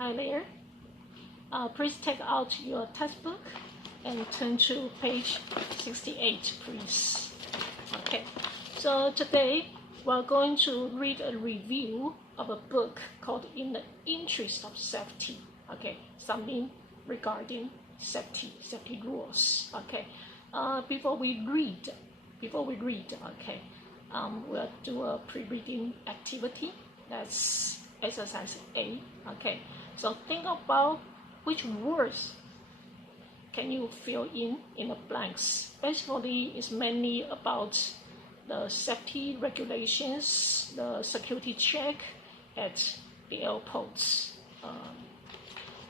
Hi there. Please take out your textbook and turn to page 68, please. Okay, so today we're going to read a review of a book called In the Interest of Safety. Okay, something regarding safety rules. Okay, before we read, okay, we'll do a pre-reading activity. That's exercise A. Okay, so think about which words can you fill in the blanks. Basically, it's mainly about the safety regulations, the security check at the airports.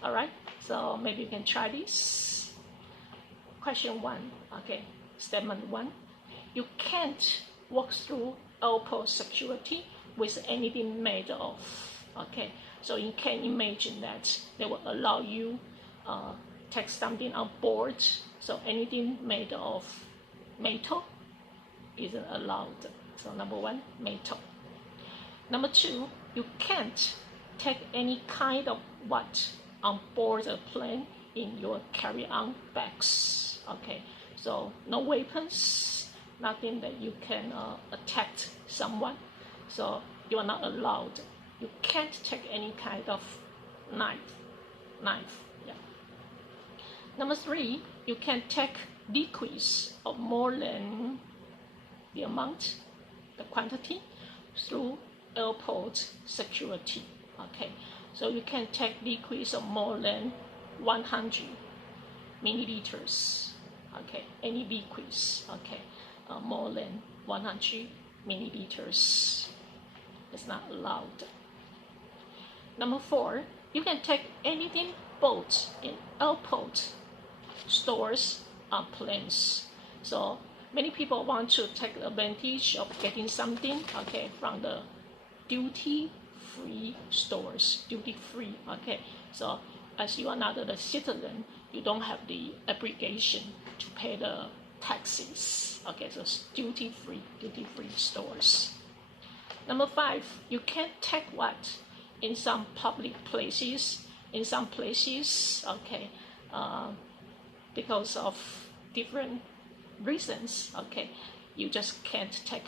All right, so maybe you can try this. Question 1, okay, statement 1. You can't walk through airport security with anything made of. Okay, so you can imagine that they will allow you take something on board. So anything made of metal isn't allowed. So number 1, metal. Number 2, you can't take any kind of what on board a plane in your carry-on bags. Okay, so no weapons, nothing that you can attack someone. So you are not allowed. You can't take any kind of knife. Yeah. Number 3, you can take liquids of more than the amount, the quantity, through airport security. Okay, so you can take liquids of more than 100 milliliters. Okay, any liquids. Okay, more than 100 milliliters is not allowed. Number 4, you can take anything bought in airport, stores, or planes. So many people want to take advantage of getting something, okay, from the duty-free stores, duty-free, okay. So as you are not a citizen, you don't have the obligation to pay the taxes, okay. So it's duty-free stores. Number 5, you can't take what in some public places, okay, because of different reasons, okay, you just can't take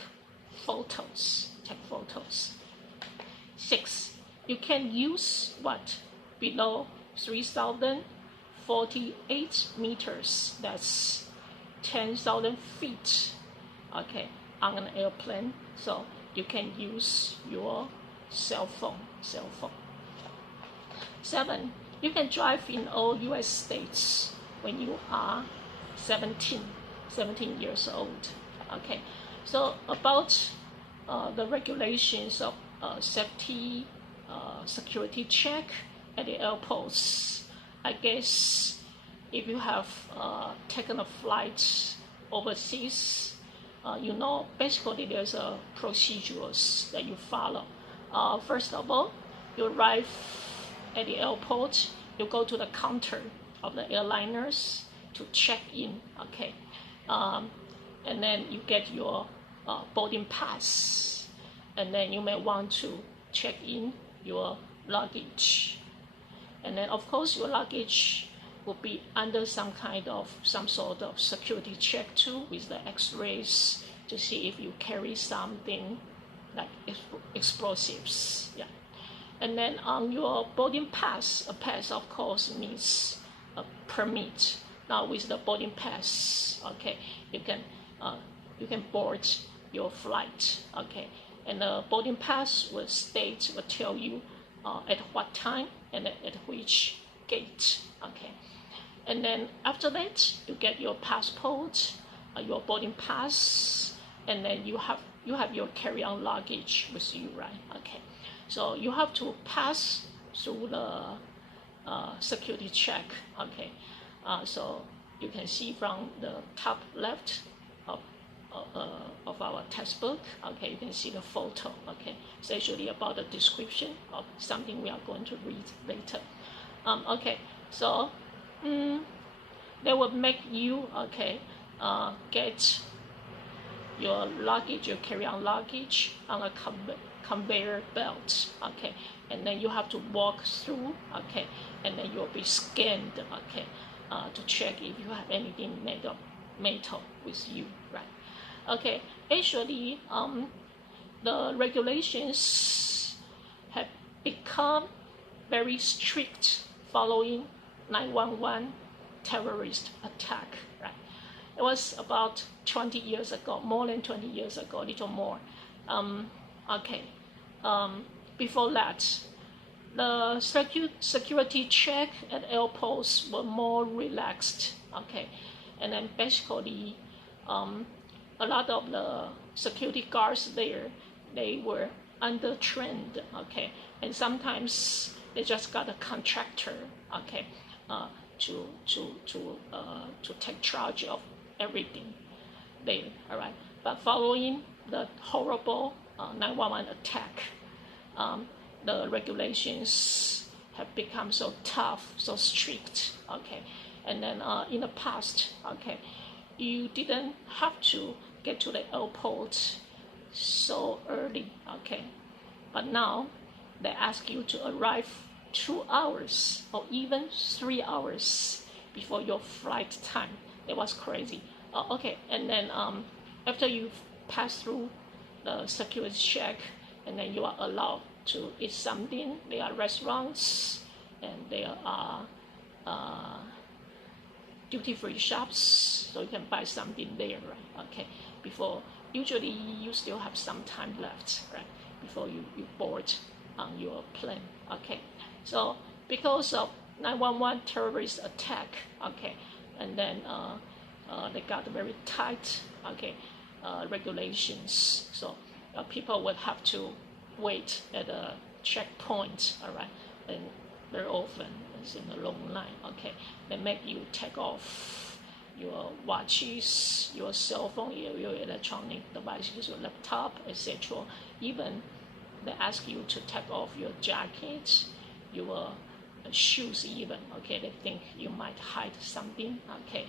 photos. 6, you can use what below 3,048 meters, that's 10,000 feet, okay, on an airplane. So you can use your cell phone. 7, you can drive in all US states when you are 17 years old. Okay, so about the regulations of safety, security check at the airports, I guess if you have taken a flight overseas, you know basically there's a procedures that you follow. First of all, you arrive at the airport, you go to the counter of the airliners to check in, okay, and then you get your boarding pass, and then you may want to check in your luggage, and then of course your luggage will be under some sort of security check too, with the x-rays to see if you carry something like explosives. Yeah. And then on your boarding pass, a pass of course means a permit. Now with the boarding pass, okay, you can board your flight, okay, and the boarding pass will tell you at what time and at which gate, okay. And then after that, you get your passport, your boarding pass, and then you have your carry-on luggage with you, right? Okay, so you have to pass through the security check, okay. So you can see from the top left of our textbook, okay, you can see the photo, okay. It's actually about the description of something we are going to read later. Okay, so they will make you, okay, get your luggage, your carry-on luggage on a conveyor belt, okay, and then you have to walk through, okay, and then you'll be scanned, okay, to check if you have anything made of metal with you, right? Okay, actually, the regulations have become very strict following 9/11 terrorist attack, right? It was about 20 years ago, more than 20 years ago, a little more. Okay, before that, the security check at airports were more relaxed, okay, and then basically, a lot of the security guards there, they were undertrained, okay, and sometimes they just got a contractor, okay, to take charge of everything there, all right. But following the horrible 9/11 attack, the regulations have become so tough, so strict, okay. And then in the past, okay, you didn't have to get to the airport so early, okay. But now they ask you to arrive 2 hours or even 3 hours before your flight time. It was crazy. Okay, and then after you pass through the security check, and then you are allowed to eat something. There are restaurants and there are duty-free shops, so you can buy something there, right? Okay, before, usually you still have some time left, right, before you board on your plane, okay. So because of 9/11 terrorist attack, okay, and then they got very tight, okay, regulations. So people would have to wait at a checkpoint, all right, and very often it's in a long line, okay. They make you take off your watches, your cell phone, your electronic devices, your laptop, etc. Even they ask you to take off your jacket, your shoes even, okay. They think you might hide something, okay,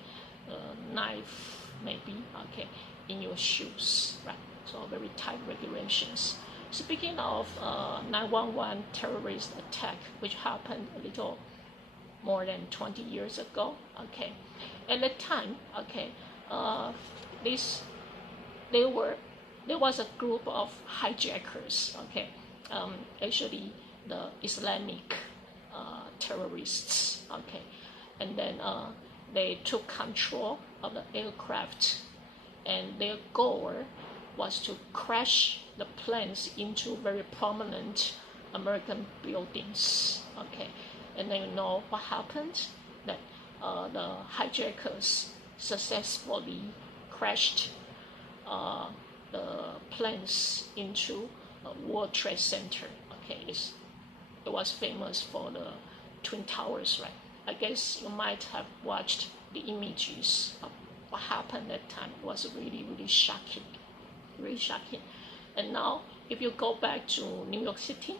a knife maybe, okay, in your shoes, right? So very tight regulations. Speaking of 9/11 terrorist attack, which happened a little more than 20 years ago, okay, at that time, okay, there was a group of hijackers, okay, actually the Islamic terrorists, okay, and then they took control of the aircraft, and their goal was to crash the planes into very prominent American buildings, okay. And then you know what happened? That the hijackers successfully crashed the planes into World Trade Center, okay. It was famous for the Twin Towers, right? I guess you might have watched the images of what happened that time. It was really, really shocking, really shocking. And now, if you go back to New York City,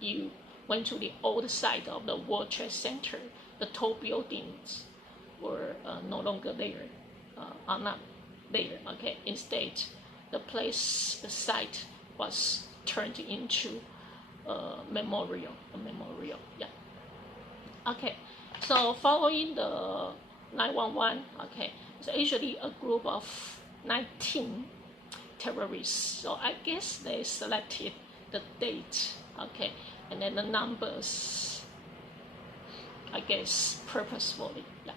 you went to the old site of the World Trade Center. The tall buildings were no longer there, are not there, okay. Instead, the site was turned into a memorial, yeah. Okay, so following the 9/11, okay, it's actually a group of 19 terrorists. So I guess they selected the date, okay, and then the numbers, I guess purposefully, yeah.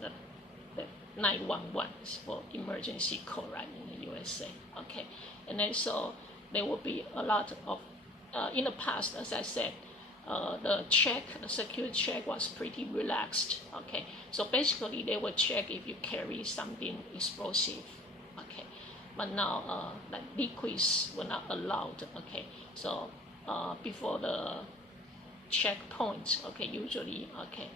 The 911 is for emergency call, right, in the USA, okay. And then so there will be a lot of, in the past, as I said, the security check was pretty relaxed, okay. So basically they will check if you carry something explosive, okay. But now like liquids were not allowed, okay. So before the checkpoint, okay, usually, okay,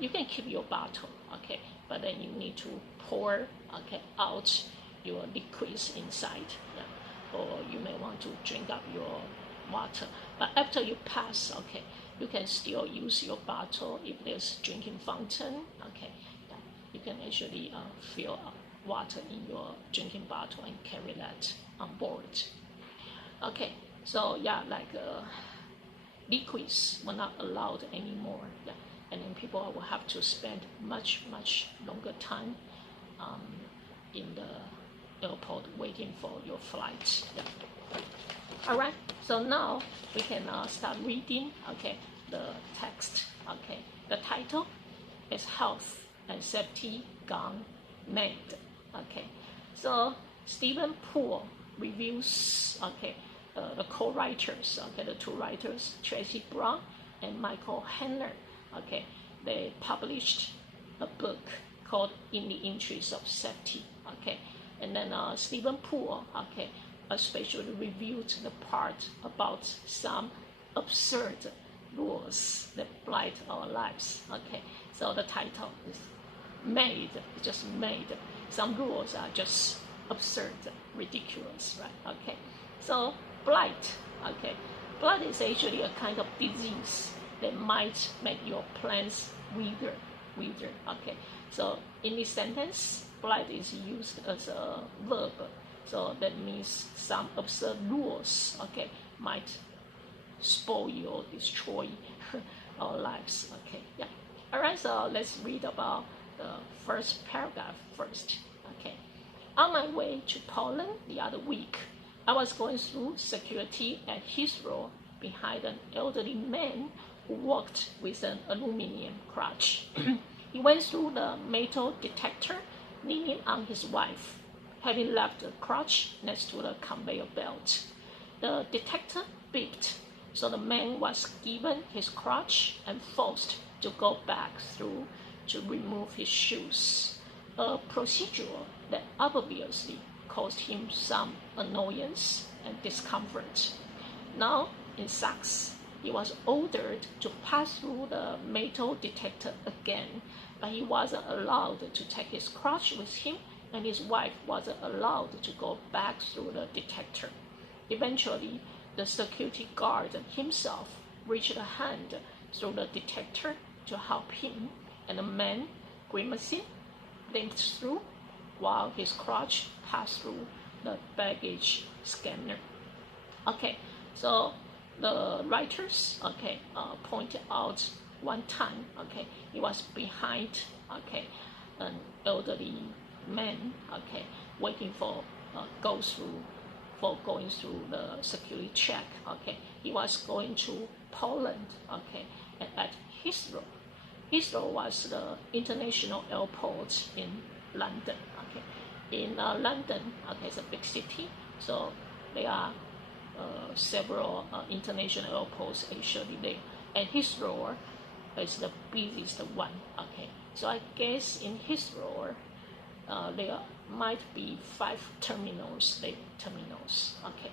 you can keep your bottle, okay, but then you need to pour, okay, out your liquids inside, yeah. Or you may want to drink up your water. But after you pass, okay, you can still use your bottle if there's drinking fountain, okay. Yeah, you can actually fill up water in your drinking bottle and carry that on board. Okay, so yeah, like liquids were not allowed anymore. Yeah, and then people will have to spend much longer time um, in the airport waiting for your flight. Yeah. All right. So now we can start reading. Okay, the text. Okay, the title is Health and Safety Gone Mad. Okay, so Stephen Poole reviews. Okay, the co-writers. Okay, the two writers, Tracy Brown and Michael Henner. Okay, they published a book called In the Interest of Safety. Okay, and then Stephen Poole. Okay, especially reviewed the part about some absurd rules that blight our lives. Okay, so the title is made, just made. Some rules are just absurd, ridiculous, right? Okay, so blight. Okay, blight is actually a kind of disease that might make your plants wither. Okay, so in this sentence, blight is used as a verb. So that means some absurd rules, okay, might spoil or destroy our lives. Okay, yeah. All right, so let's read about the first paragraph first. Okay. On my way to Poland the other week, I was going through security at Heathrow behind an elderly man who walked with an aluminum crutch. He went through the metal detector leaning on his wife, having left the crutch next to the conveyor belt. The detector beeped, so the man was given his crutch and forced to go back through to remove his shoes, a procedure that obviously caused him some annoyance and discomfort. Now, in socks, he was ordered to pass through the metal detector again, but he wasn't allowed to take his crutch with him, and his wife wasn't allowed to go back through the detector. Eventually, the security guard himself reached a hand through the detector to help him, and the man, grimacing, limped through while his crutch passed through the baggage scanner. Okay, so the writers, okay, pointed out one time, okay, he was behind, okay, an elderly man, okay, waiting for going through the security check. Okay, he was going to Poland. Okay, and at Heathrow. Heathrow was the international airport in London. Okay, in London, okay, it's a big city, so there are several international airports actually there, and Heathrow is the busiest one. Okay, so I guess in Heathrow there might be 5 terminals there. Okay,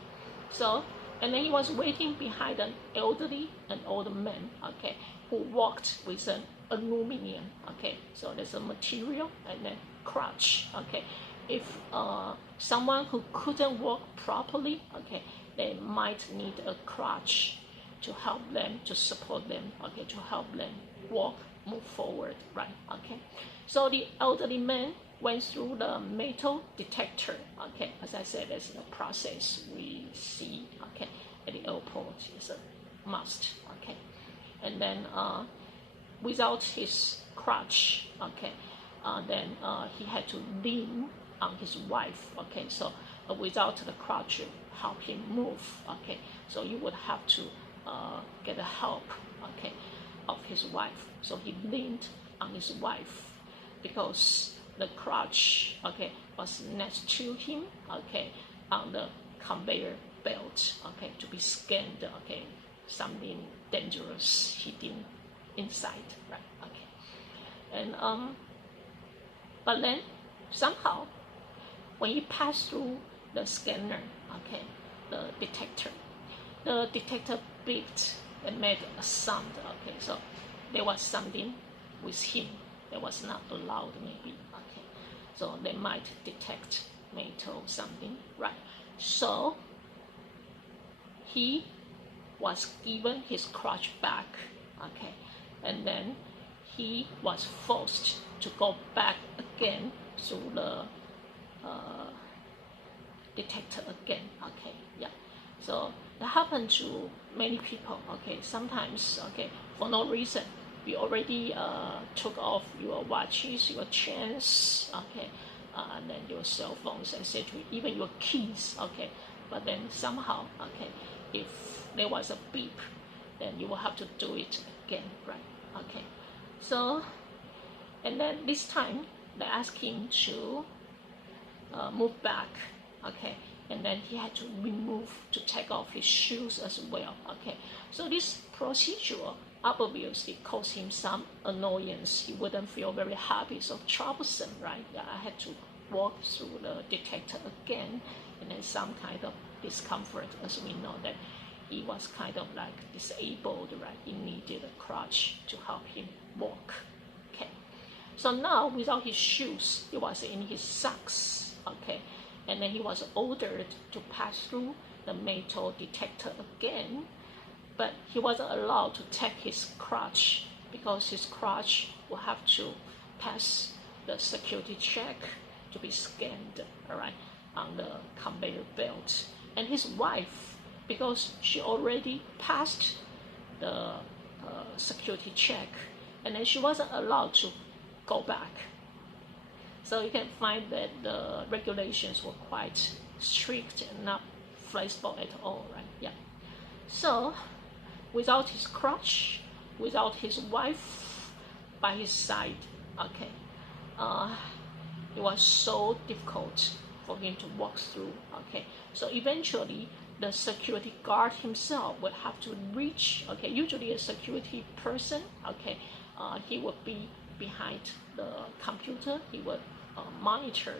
so and then he was waiting behind an older man. Okay, who walked with an aluminum. Okay, so there's a material and then crutch. Okay, if someone who couldn't walk properly, okay, they might need a crutch to help them, to support them, okay, to help them walk, move forward, right? Okay, so the elderly man went through the metal detector. Okay, as I said, that's the process we see. Okay, at the airport is a must. Okay, and then without his crutch, okay, then he had to lean on his wife. Okay, so without the crutch help him move. Okay, so you would have to get the help. Okay, of his wife. So he leaned on his wife because the crutch, okay, was next to him, okay, on the conveyor belt, okay, to be scanned, okay, something dangerous hidden inside, right? Okay, and but then somehow when he passed through the scanner, okay, the detector beeped and made a sound. Okay, so there was something with him that was not allowed, maybe. Okay, so they might detect metal something, right? So he was given his crutch back. Okay, and then he was forced to go back again through the detector again. Okay, yeah. So that happened to many people. Okay, sometimes, okay, for no reason, you already took off your watches, your chains, okay, and then your cell phones, etc., even your keys, okay. But then somehow, okay, if there was a beep, then you will have to do it again, right? Okay. So, and then this time they asked him to move back, okay, and then he had to take off his shoes as well, okay. So this procedure obviously caused him some annoyance. He wouldn't feel very happy, so troublesome, right? I had to walk through the detector again, and then some kind of discomfort, as we know that he was kind of like disabled, right? He needed a crutch to help him walk. Okay. So now, without his shoes, he was in his socks, okay? And then he was ordered to pass through the metal detector again, but he wasn't allowed to take his crutch because his crutch will have to pass the security check to be scanned, all right, on the conveyor belt. And his wife, because she already passed the security check, and then she wasn't allowed to go back. So you can find that the regulations were quite strict and not flexible at all, right? Yeah. So without his crutch, without his wife by his side, okay, it was so difficult for him to walk through, okay. So eventually the security guard himself would have to reach, okay, usually a security person, okay, he would be behind the computer. He would monitor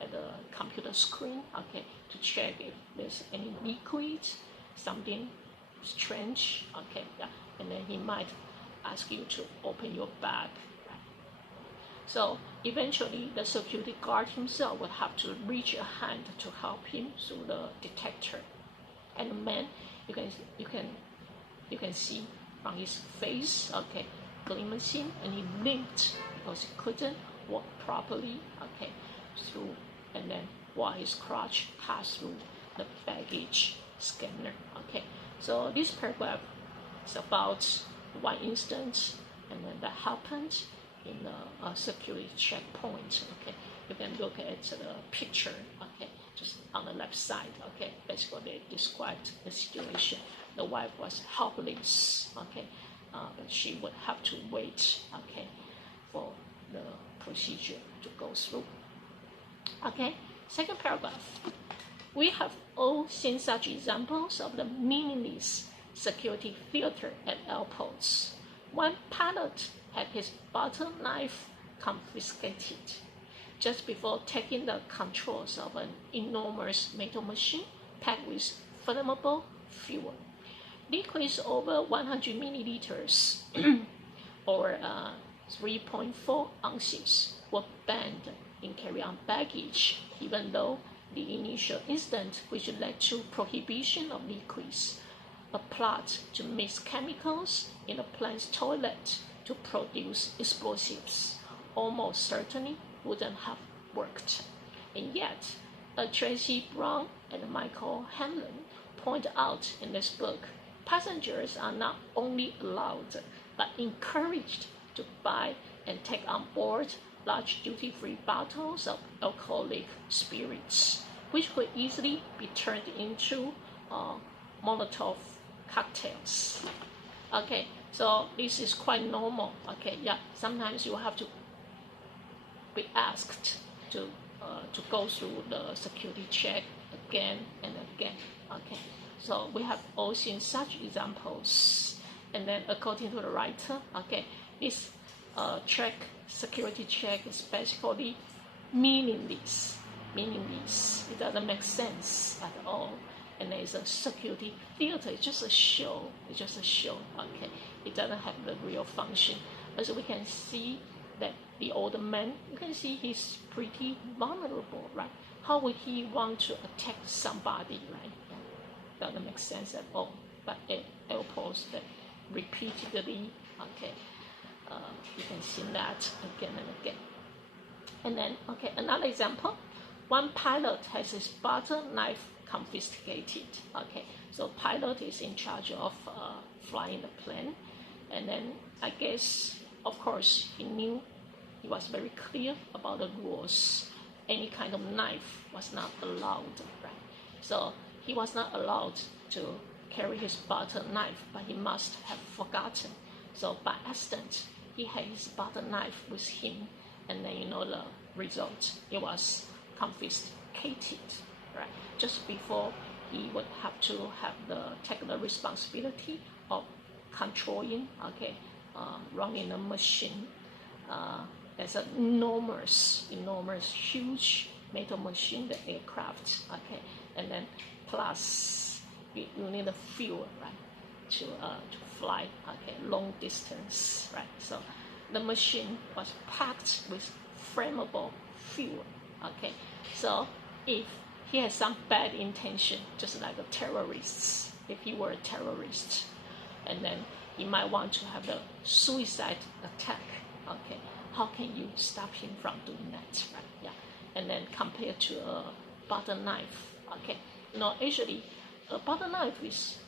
at the computer screen, okay, to check if there's any liquid, something strange, okay, yeah, and then he might ask you to open your bag. So eventually, the security guard himself would have to reach a hand to help him through the detector. And the man, you can see from his face, okay, grimacing, and he limped because he couldn't walk properly, okay, through, and then while his crutch passed through the baggage scanner, okay. So this paragraph is about one instance, and then that happened in the security checkpoint, okay. You can look at the picture, okay, just on the left side, okay. Basically, they described the situation. The wife was helpless, okay, but she would have to wait, okay, for the procedure to go through. Okay, second paragraph. We have all seen such examples of the meaningless security filter at airports. One pilot had his butter knife confiscated just before taking the controls of an enormous metal machine packed with flammable fuel. Liquids over 100 milliliters or 3.4 ounces were banned in carry-on baggage, even though the initial incident, which led to prohibition of liquids, a plot to mix chemicals in a plane's toilet to produce explosives, almost certainly wouldn't have worked. And yet, as Tracy Brown and Michael Hanlon point out in this book, passengers are not only allowed but encouraged to buy and take on board large duty-free bottles of alcoholic spirits, which could easily be turned into Molotov cocktails. Okay, so this is quite normal. Okay, yeah, sometimes you have to be asked to go through the security check again and again. Okay, so we have all seen such examples. And then according to the writer, okay, this security check is basically meaningless. It doesn't make sense at all. And there's a security filter. It's just a show. Okay, it doesn't have the real function. As we can see that the older man, you can see he's pretty vulnerable, right? How would he want to attack somebody, right? Yeah, doesn't make sense at all. But at airports that repeatedly, okay, you can see that again and again. And then, okay, another example. One pilot has his butter knife confiscated. Okay, so pilot is in charge of flying the plane, and then I guess, of course, he was very clear about the rules. Any kind of knife was not allowed, right? So he was not allowed to carry his butter knife, but he must have forgotten. So by accident, he had his butter knife with him, and then the result, it was confiscated, right? Just before he would have to take the responsibility of controlling, running a machine. There's an enormous, huge metal machine, the aircraft, and then plus you need the fuel, right, to fly, long distance, right? So the machine was packed with flammable fuel, So if he has some bad intention, just like the terrorists, if he were a terrorist, and then he might want to have a suicide attack, how can you stop him from doing that, right? Yeah, and then compared to a butter knife, actually, a butter knife is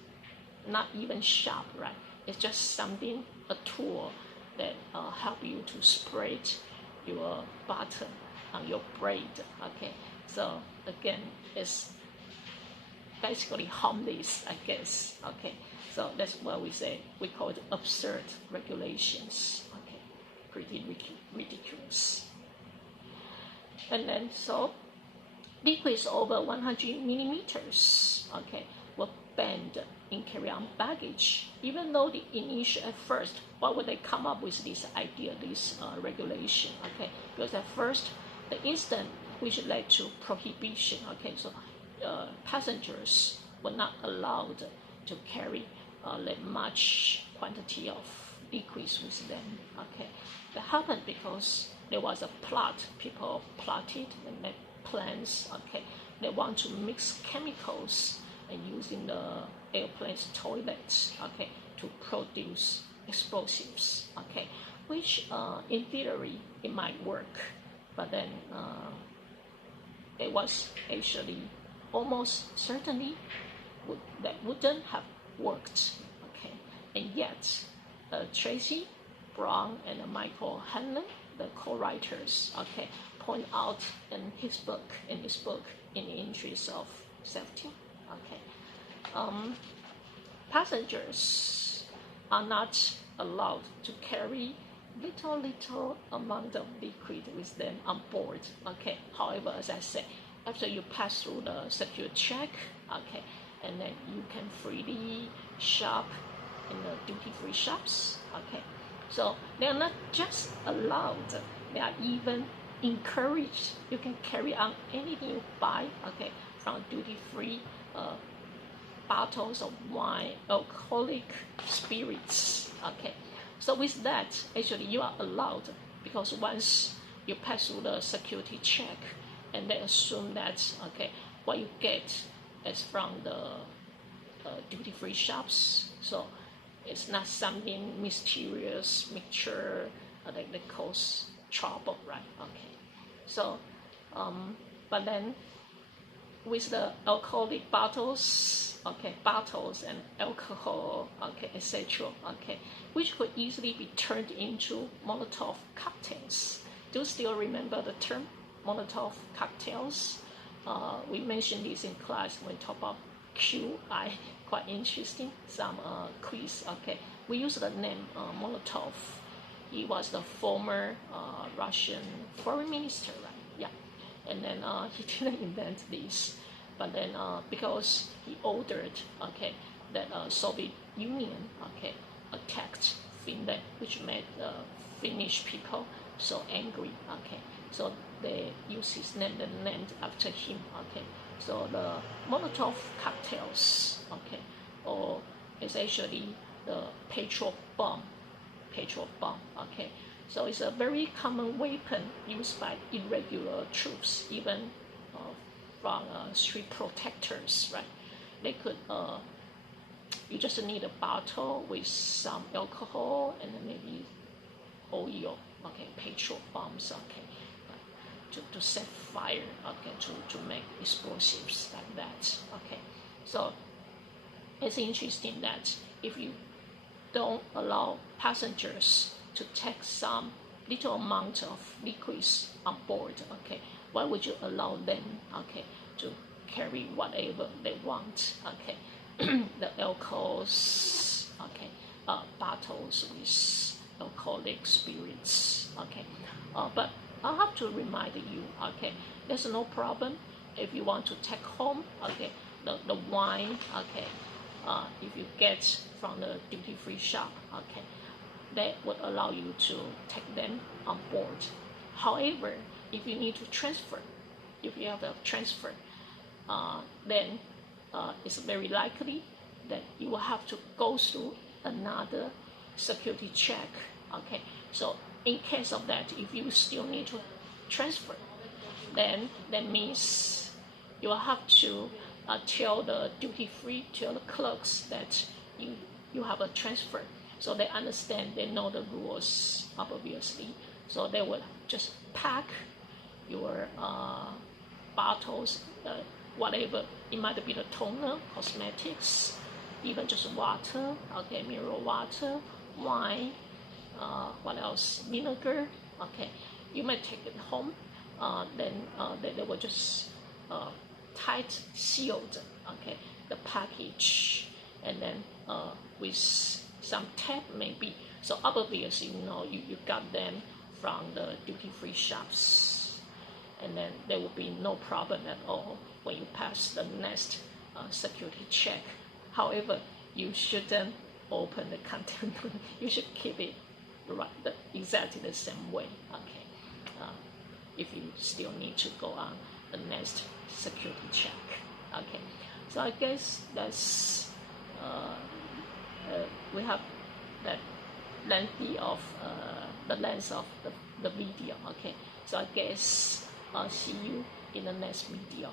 not even sharp, right? It's just something, a tool that help you to spread your butter on your bread, So again, it's basically harmless, I guess, So that's why we call it absurd regulations, pretty ridiculous. And then so liquids over 100 millimeters, were banned in carry-on baggage, even though at first, why would they come up with this idea, this regulation, Because at first, the incident which led to prohibition, so passengers were not allowed to carry that much quantity of liquids with them, That happened because there was a plot, people plotted and made plans, They want to mix chemicals and using the airplane's toilets, to produce explosives, which in theory it might work, but then it was actually almost certainly that wouldn't have worked, and yet Tracy Brown and Michael Hanlon, the co-writers, point out in his book, in the interest of safety, passengers are not allowed to carry little amount of liquid with them on board, However, as I said, after you pass through the secure check, and then you can freely shop in the duty-free shops, So they are not just allowed, they are even encouraged. You can carry on anything you buy, from duty-free bottles of wine, alcoholic spirits, So with that, actually you are allowed, because once you pass through the security check, and they assume that, what you get is from the duty-free shops, so it's not something mysterious mixture that cause trouble, right? So, but then with the alcoholic bottles, bottles and alcohol, etc., which could easily be turned into Molotov cocktails. Do you still remember the term Molotov cocktails? We mentioned this in class when we talk about QI, quite interesting, some quiz, We use the name Molotov. He was the former Russian foreign minister, right? Yeah, and then he didn't invent this, but then because he ordered, that Soviet Union, attacked Finland, which made the Finnish people so angry, so they use his name and named after him, So the Molotov cocktails, or it's actually the petrol bomb, So it's a very common weapon used by irregular troops, even from street protectors, right? They could, you just need a bottle with some alcohol and then maybe oil, petrol bombs, to set fire, okay, to make explosives like that, okay. So it's interesting that if you don't allow passengers to take some little amount of liquids on board, okay, why would you allow them, okay, to carry whatever they want, okay? The alcohols, okay, bottles with alcoholic spirits, okay. But I have to remind you, okay, there's no problem if you want to take home, okay, the wine, okay, if you get from the duty-free shop, okay, that would allow you to take them on board. However, if you need to transfer, if you have a transfer, then it's very likely that you will have to go through another security check, okay. So in case of that, if you still need to transfer, then that means you will have to tell the duty-free, tell the clerks that you have a transfer, so they understand, they know the rules, obviously. So they will just pack your bottles, whatever, it might be the toner, cosmetics, even just water, okay, mineral water, wine, what else, vinegar, okay. You might take it home, then they will just tight sealed, okay, the package, and then with some tape maybe. So obviously, you got them from the duty-free shops, and then there will be no problem at all when you pass the next security check. However, you shouldn't open the container. You should keep it exactly the same way, okay, if you still need to go on the next security check, okay. So I guess that's we have that lengthy of the length of the video, okay. So I guess I'll see you in the next video.